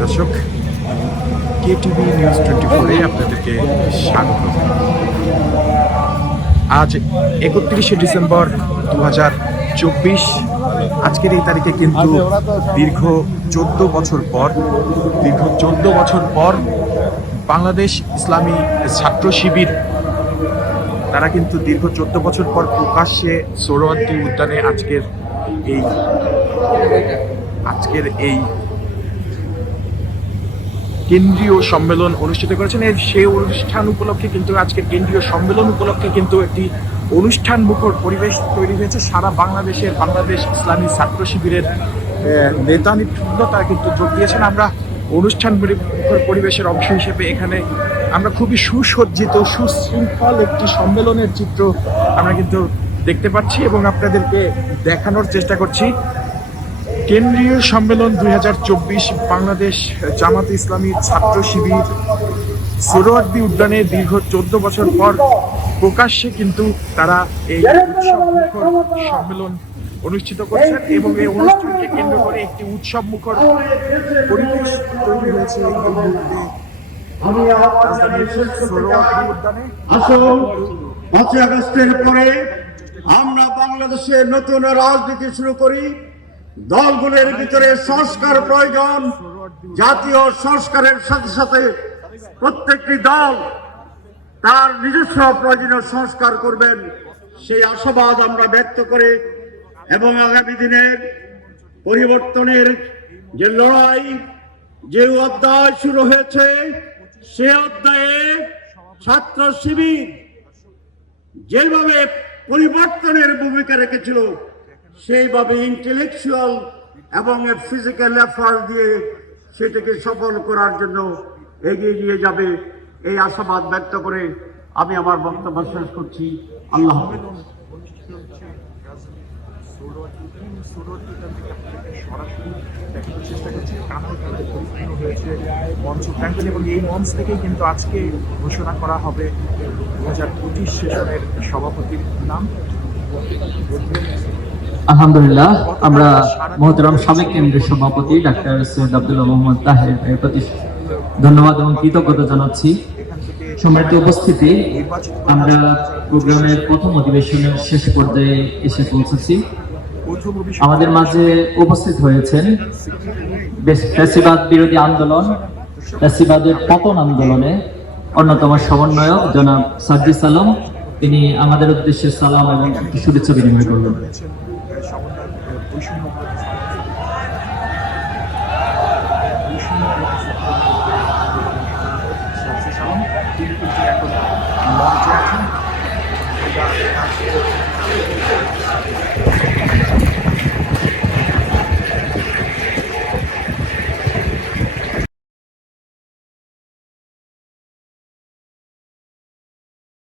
দর্শক, KTV news 24-এ আপনাদেরকে স্বাগত। আজ 31শে ডিসেম্বর 2024। আজকের এই তারিখে কিন্তু দীর্ঘ 14 বছর পর বাংলাদেশ ইসলামী ছাত্র শিবির তারা কিন্তু দীর্ঘ 14 বছর পর প্রকাশ্যে সোহরাওয়ার্দী উদ্যানে আজকের এই কেন্দ্রীয় সম্মেলন অনুষ্ঠিত করেছেন। সেই অনুষ্ঠান উপলক্ষে কিন্তু আজকের কেন্দ্রীয় সম্মেলন উপলক্ষে কিন্তু একটি অনুষ্ঠান মুখর পরিবেশ তৈরি হয়েছে। সারা বাংলাদেশ ইসলামী ছাত্র শিবিরের নেতা নেতৃত্ব তারা কিন্তু যোগ দিয়েছেন। আমরা অনুষ্ঠান মুখর পরিবেশের অংশ হিসেবে এখানে আমরা খুবই সুসজ্জিত সুশৃঙ্খল একটি সম্মেলনের চিত্র আমরা কিন্তু দেখতে পাচ্ছি এবং আপনাদেরকে দেখানোর চেষ্টা করছি। কেন্দ্রীয় সম্মেলন 2024 বাংলাদেশ জামাত ইসলামী ছাত্র শিবির সোহরাওয়ার্দী উদ্যানে দীর্ঘ 14 বছর পর প্রকাশ্যে কিন্তু তারা এই উৎসবমুখর সম্মেলন অনুষ্ঠিত করেছেন এবং এই অনুষ্ঠানকে কেন্দ্র করে একটি উৎসবমুখর পরিবেশ তৈরি হয়েছে এই মুহূর্তে সোহরাওয়ার্দী উদ্যানে। 5ই আগস্টের পরে আমরা বাংলাদেশে নতুন রাজনীতি শুরু করি। দলগুলোর ভিতরে সংস্কার প্রয়োজন। জাতীয় সংস্কারের সাথে সাথে প্রত্যেকটি দল তার নিজস্ব প্রয়োজনীয় সংস্কার করবেন, সেই আশাবাদ আমরা ব্যক্ত করি এবং আগামী দিনের পরিবর্তনের যে লড়াই, যে অধ্যায় শুরু হয়েছে, সে অধ্যায়ে ছাত্র শিবির যেভাবে পরিবর্তনের ভূমিকা রেখেছিল সেইভাবে ইন্টেলেকচুয়াল এবং ফিজিক্যাল এফার্ট দিয়ে সেটাকে সফল করার জন্য এগিয়ে নিয়ে যাবে, এই আশাবাদ ব্যক্ত করে আমি আমার বক্তব্য শেষ করছি। আল্লাহ হাফেজ। এবং এই মঞ্চ থেকেই কিন্তু আজকে ঘোষণা করা হবে 2025 সেশনের সভাপতির নাম। আলহামদুলিল্লাহ, আমরা মহতারাম সাবেক কেন্দ্রীয় সভাপতি ডাক্তার সৈয়দ আব্দুল্লাহ মোহাম্মদ তাহের এর প্রতি ধন্যবাদ এবং কৃতজ্ঞতা জানাচ্ছি। সম্মানিত উপস্থিতি, আমরা প্রোগ্রামের প্রথম অধিবেশনের শেষ পর্যায়ে এসে পৌঁছেছি। আমাদের মাঝে উপস্থিত হয়েছেন ফ্যাসিবাদ বিরোধী আন্দোলন, ফ্যাসিবাদের পতন আন্দোলনে অন্যতম সমন্বয়ক জনাব সাজ্জিদ আলম। তিনি আমাদের উদ্দেশ্যে সালাম এবং শুভেচ্ছা বিনিময় করলেন।